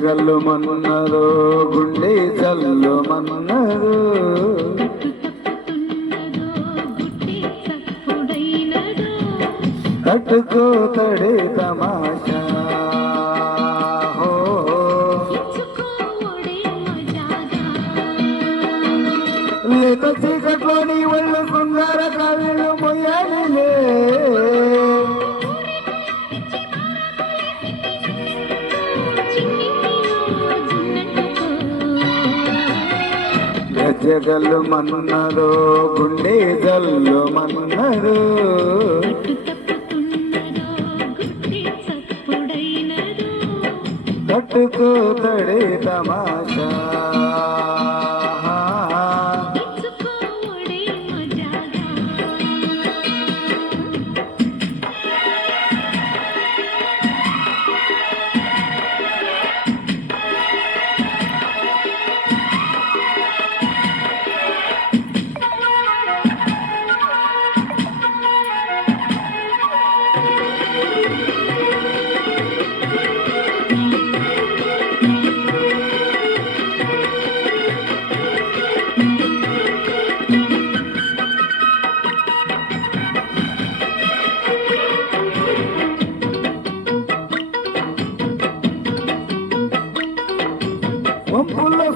గజ్జగల్లు మన్నదో గుండె జల్లు మన్నదో కట్టుకో తడే తమాషా లేత చీకట్లోని ఒళ్ళు శృంగార కావ్యలు మొయ్యాలిలే గజ్జగల్లు మన్నదో గుండె జల్లు మన్నదో కట్టుకో తడే తమాషా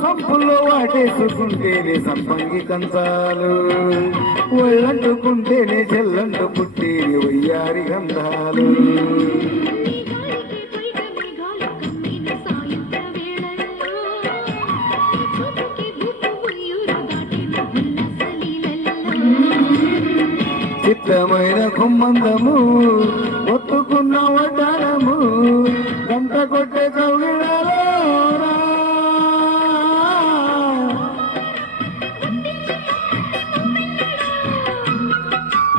సంపుల్లో వాటేసుకుంటేనే సంపంగి కంచాలు ఒళ్ళంటుకుంటేనే చెల్లంటు పుట్టేనే వయ్యారి గంధాలు చిత్తమైన కుమ్మందము ఒత్తుకున్న వడ్డారము గంట కొట్టే కౌగిడాలో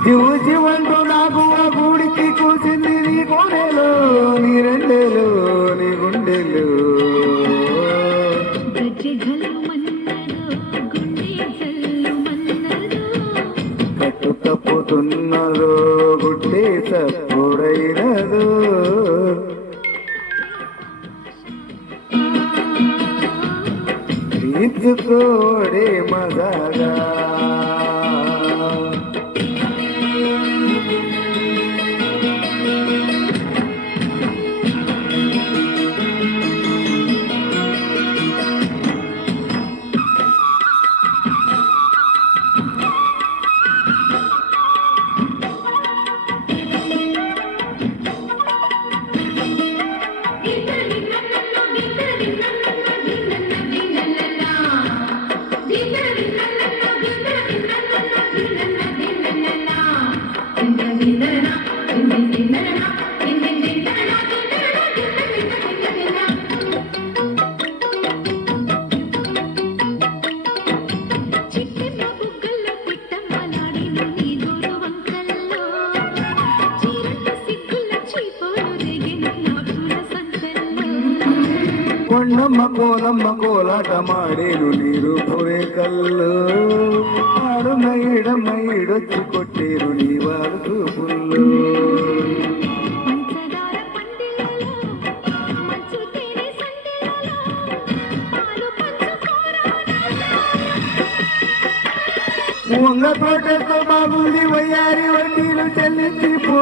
జీవు జీవంటూ నాకు ఆ గూడికి కూర్చుంది నీ కోడేలో నీ రెండేలు నీ గుండెలు కట్టు తప్పుతున్నదో గుడ్డే తప్పుడైనదో తీర్చుకోడే మజాగా కొండమ్మ కోలమ్మ కోలాట మాడేను నీరు పొరే కళ్ళు ఆడున్న ఈడమ్మ ఈడొచ్చి కొట్టేరు నీ వారు చూపుళ్ళు వంగ తోటతో బాగుంది వయ్యారి వడ్డీలు చెల్లించిపో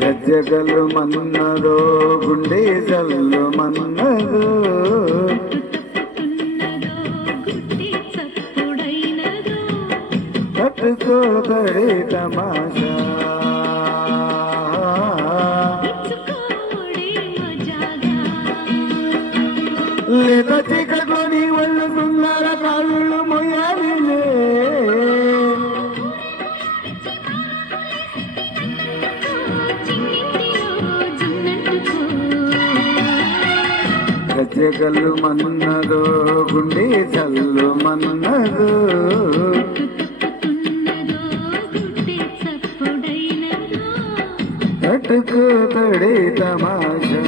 గజ్జగల్లు మన్నదో గుండె జల్లు మన్నదో కట్టుకో తడే తమాషా లేత చీకట్లోని ఒళ్ళు శృంగార కాళ్ళు మొయ్యాలిలే గజ్జగల్లు మన్నదో గుండె జల్లు మన్నదో కట్టుకో తడే తమాషా